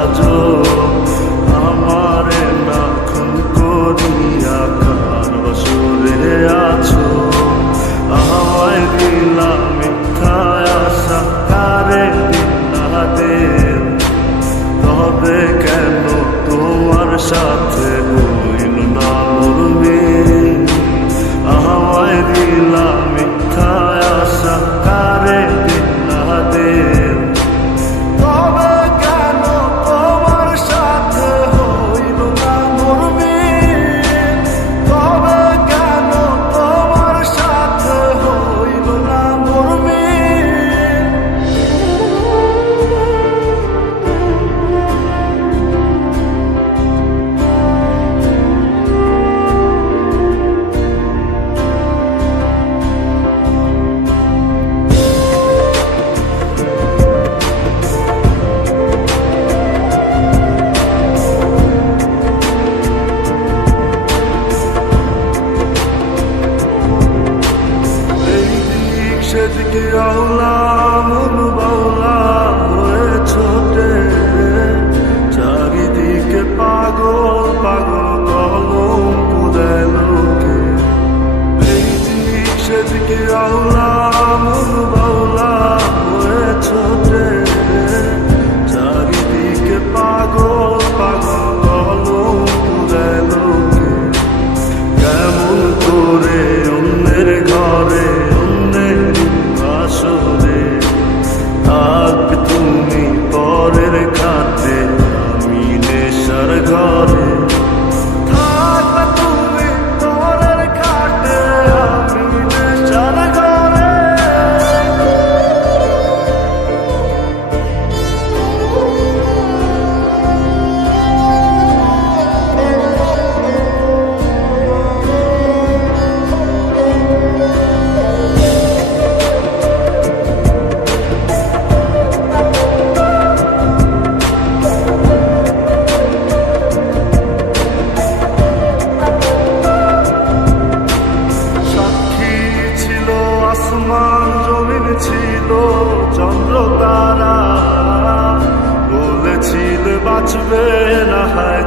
সাজো, আমারে না খুন করিয়া কার বাসরে আছো। আমায় দিলা মিথ্যা আশা, কারে দিলা দিন, তবে কেন তোমার সাথে হইল না মোর। আমায় দিলা মিথ্যা আশা, কারে দিলা দিন, তবে কেন তোমার সাথে হইল না মোর মিল। তবে কেন তোমার সাথে হইল না মোর মিল। সেদিকে আওলা মন বাউলা হয়ে ছোটে, চারিদিকে পাগল পাগল কলঙ্ক দেয় লোকে। এই দিক সেদিকে আওলা মন বাউলা হয়ে ছোটে, চারিদিকে পাগল পাগল কলঙ্ক দেয় লোকে। কেমন করে অন্যের ঘরে আসরে থাকবে তুমি পরের খাতে, আমি নেশার ঘরে। থাকবে তুমি পরের খাতে, আমি নেশার ঘরে। আসমান জমিন ছিল চন্দ্র তারা, বলেছিল বাঁচবে না হয়